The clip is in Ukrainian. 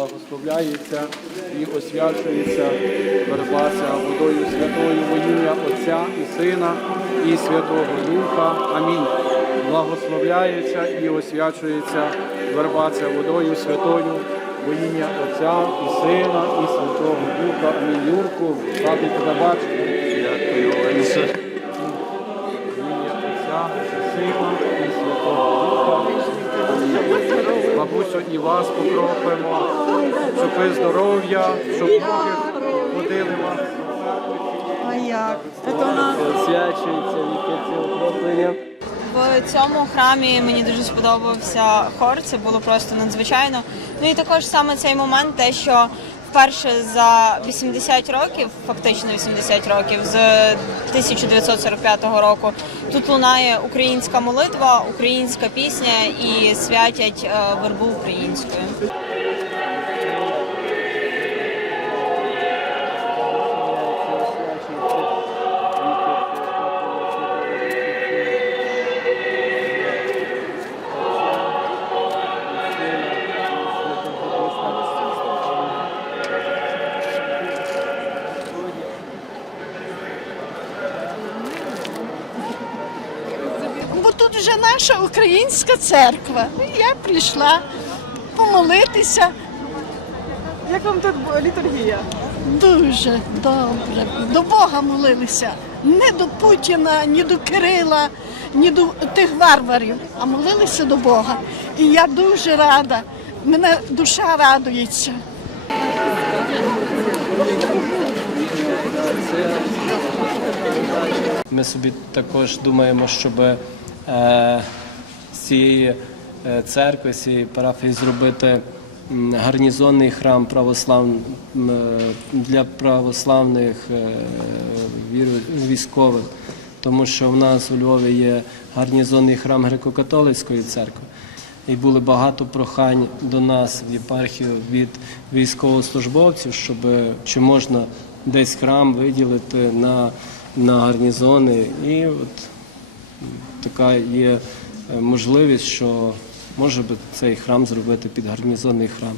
благословляється і освячується верба ця водою святою во ім'я Отця і Сина і Святого Духа. Амінь. Благословляється і освячується верба ця водою святою во ім'я Отця і Сина і Святого Духа. Амінь. Юрку, радий тебе бачити. Дякую. Отця, і Сина вас покропимо, щоб ви здоров'я, щоб Боги ходили вам. А як? Це вона Освячується віки окроплення. в цьому храмі мені дуже сподобався хор. Це було просто надзвичайно. Ну і також саме цей момент, те, що вперше за 80 років, фактично 80 років, з 1945 року, тут лунає українська молитва, українська пісня і святять е, вербу українською. Тут вже наша українська церква. Я прийшла помолитися. Як вам тут літургія? Дуже добре. До Бога молилися. Не до Путіна, ні до Кирила, ні до тих варварів, а молилися до Бога. І я дуже рада. Мене душа радується. Ми собі також думаємо, щоб з цієї е, церкви, цієї парафії зробити гарнізонний храм православ... е, для православних е, військових, тому що в нас у Львові є гарнізонний храм греко-католицької церкви. І були багато прохань до нас в єпархію від військовослужбовців, щоб чи можна десь храм виділити на, на гарнізони. І от така є е, можливість, що може би цей храм зробити під гарнізонний храм.